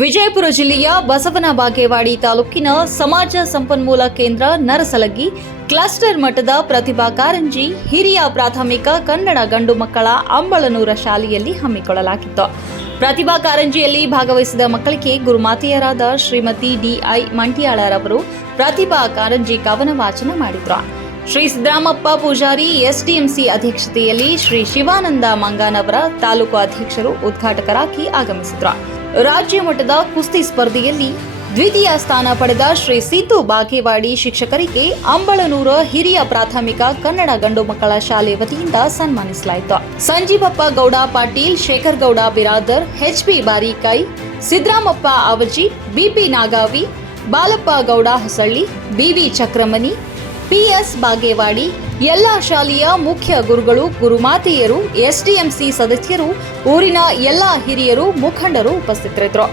ವಿಜಯಪುರ ಜಿಲ್ಲೆಯ ಬಸವನ ಬಾಗೇವಾಡಿ ತಾಲೂಕಿನ ಸಮಾಜ ಸಂಪನ್ಮೂಲ ಕೇಂದ್ರ ನರಸಲಗಿ ಕ್ಲಸ್ಟರ್ ಮಟ್ಟದ ಪ್ರತಿಭಾ ಕಾರಂಜಿ ಹಿರಿಯ ಪ್ರಾಥಮಿಕ ಕನ್ನಡ ಗಂಡು ಮಕ್ಕಳ ಅಂಬಳನೂರ ಶಾಲೆಯಲ್ಲಿ ಹಮ್ಮಿಕೊಳ್ಳಲಾಗಿತ್ತು. ಪ್ರತಿಭಾ ಕಾರಂಜಿಯಲ್ಲಿ ಭಾಗವಹಿಸಿದ ಮಕ್ಕಳಿಗೆ ಗುರುಮಾತೆಯರಾದ ಶ್ರೀಮತಿ ಡಿಐ ಮಂಟಿಯಾಳರವರು ಪ್ರತಿಭಾ ಕಾರಂಜಿ ಕವನ ವಾಚನ ಮಾಡಿದ್ರು. ಶ್ರೀ ಸಿದ್ದರಾಮಪ್ಪ ಪೂಜಾರಿ ಎಸ್ಡಿಎಂಸಿ ಅಧ್ಯಕ್ಷತೆಯಲ್ಲಿ ಶ್ರೀ ಶಿವಾನಂದ ಮಂಗಾನವರ ತಾಲೂಕು ಅಧ್ಯಕ್ಷರು ಉದ್ಘಾಟಕರಾಗಿ ಆಗಮಿಸಿದ್ರು. ರಾಜ್ಯ ಮಟ್ಟದ ಕುಸ್ತಿ ಸ್ಪರ್ಧೆಯಲ್ಲಿ ದ್ವಿತೀಯ ಸ್ಥಾನ ಪಡೆದ ಶ್ರೀ ಸೀತು ಬಾಗೇವಾಡಿ ಶಿಕ್ಷಕರಿಗೆ ಅಂಬಳನೂರ ಹಿರಿಯ ಪ್ರಾಥಮಿಕ ಕನ್ನಡ ಗಂಡು ಮಕ್ಕಳ ಶಾಲೆ ವತಿಯಿಂದ ಸನ್ಮಾನಿಸಲಾಯಿತು. Sanjeevappa Gowda, Patil, Shekhar Gowda, Biradar, H P Barikai, Siddaramappa Avaji, B P Nagavi, Balappa Gowda Hosalli, B V Chakramani P S Bagewadi ಎಲ್ಲ ಶಾಲೆಯ ಮುಖ್ಯ ಗುರುಗಳು, ಗುರುಮಾತೆಯರು, ಎಸ್ಡಿಎಂಸಿ ಸದಸ್ಯರು, ಊರಿನ ಎಲ್ಲ ಹಿರಿಯರು, ಮುಖಂಡರು ಉಪಸ್ಥಿತರಿದ್ದರು.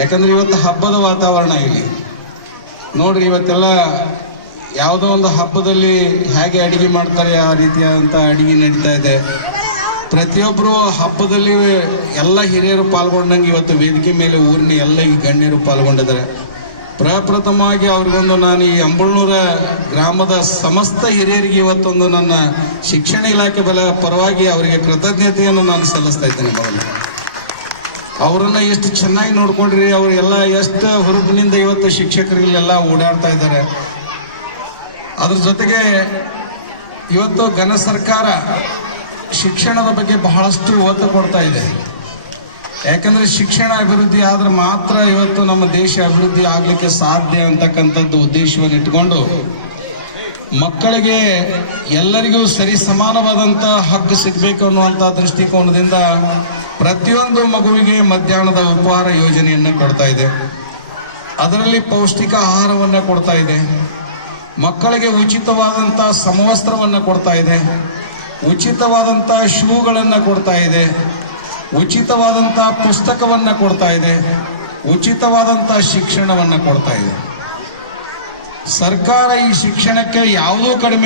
ಯಾಕಂದ್ರೆ ಇವತ್ತು ಹಬ್ಬದ ವಾತಾವರಣ ಇಲ್ಲಿ. ನೋಡ್ರಿ, ಇವತ್ತೆಲ್ಲ ಯಾವುದೋ ಒಂದು ಹಬ್ಬದಲ್ಲಿ ಹೇಗೆ ಅಡಿಗೆ ಮಾಡ್ತಾರೆ ಆ ರೀತಿಯಾದಂಥ ಅಡಿಗೆ ನಡೀತಾ ಇದೆ. ಪ್ರತಿಯೊಬ್ಬರು ಹಬ್ಬದಲ್ಲಿ ಎಲ್ಲ ಹಿರಿಯರು ಪಾಲ್ಗೊಂಡಂಗೆ ಇವತ್ತು ವೇದಿಕೆ ಮೇಲೆ ಊರಿನ ಎಲ್ಲ ಈ ಗಣ್ಯರು ಪಾಲ್ಗೊಂಡಿದ್ದಾರೆ. ಪ್ರಪ್ರಥಮವಾಗಿ ಅವ್ರಿಗೊಂದು ನಾನು ಈ ಅಂಬಳ್ನೂರ ಗ್ರಾಮದ ಸಮಸ್ತ ಹಿರಿಯರಿಗೆ ಇವತ್ತೊಂದು ನನ್ನ ಶಿಕ್ಷಣ ಇಲಾಖೆ ಬಲ ಪರವಾಗಿ ಅವರಿಗೆ ಕೃತಜ್ಞತೆಯನ್ನು ನಾನು ಸಲ್ಲಿಸ್ತಾ ಇದ್ದೇನೆ ಮೊದಲು ಅವರನ್ನ ಎಷ್ಟು ಚೆನ್ನಾಗಿ ನೋಡ್ಕೊಂಡ್ರಿ ಅವರೆಲ್ಲ ಎಷ್ಟು ಹುರುಪಿನಿಂದ ಇವತ್ತು ಶಿಕ್ಷಕರಿಗೆಲ್ಲ ಓಡಾಡ್ತಾ ಇದ್ದಾರೆ. ಅದ್ರ ಜೊತೆಗೆ ಇವತ್ತು ಘನ ಸರ್ಕಾರ ಶಿಕ್ಷಣದ ಬಗ್ಗೆ ಬಹಳಷ್ಟು ಒತ್ತು ಕೊಡ್ತಾ ಇದೆ. ಯಾಕಂದ್ರೆ ಶಿಕ್ಷಣ ಅಭಿವೃದ್ಧಿ ಆದ್ರೆ ಮಾತ್ರ ಇವತ್ತು ನಮ್ಮ ದೇಶ ಅಭಿವೃದ್ಧಿ ಆಗ್ಲಿಕ್ಕೆ ಸಾಧ್ಯ ಅಂತಕ್ಕಂಥದ್ದು ಉದ್ದೇಶವನ್ನು ಇಟ್ಕೊಂಡು ಮಕ್ಕಳಿಗೆ ಎಲ್ಲರಿಗೂ ಸರಿ ಸಮಾನವಾದಂತ ಹಕ್ಕು ಸಿಗ್ಬೇಕು ಅನ್ನುವಂತ ದೃಷ್ಟಿಕೋನದಿಂದ ಪ್ರತಿಯೊಂದು ಮಗುವಿಗೆ ಮಧ್ಯಾಹ್ನದ ಉಪಹಾರ ಯೋಜನೆಯನ್ನು ಕೊಡ್ತಾ ಇದೆ. ಅದರಲ್ಲಿ ಪೌಷ್ಟಿಕ ಆಹಾರವನ್ನ ಕೊಡ್ತಾ ಇದೆ. ಮಕ್ಕಳಿಗೆ ಉಚಿತವಾದಂತ ಸಮವಸ್ತ್ರವನ್ನ ಕೊಡ್ತಾ ಇದೆ. ಉಚಿತವಾದಂತ ಶೂಗಳನ್ನ ಕೊಡ್ತಾ ಇದೆ. ಉಚಿತವಾದಂತ ಪುಸ್ತಕವನ್ನ ಕೊಡ್ತಾ ಇದೆ. ಉಚಿತವಾದಂತ ಶಿಕ್ಷಣವನ್ನ ಕೊಡ್ತಾ ಇದೆ. ಸರ್ಕಾರ ಈ ಶಿಕ್ಷಣಕ್ಕೆ ಯಾವುದೂ ಕಡಿಮೆ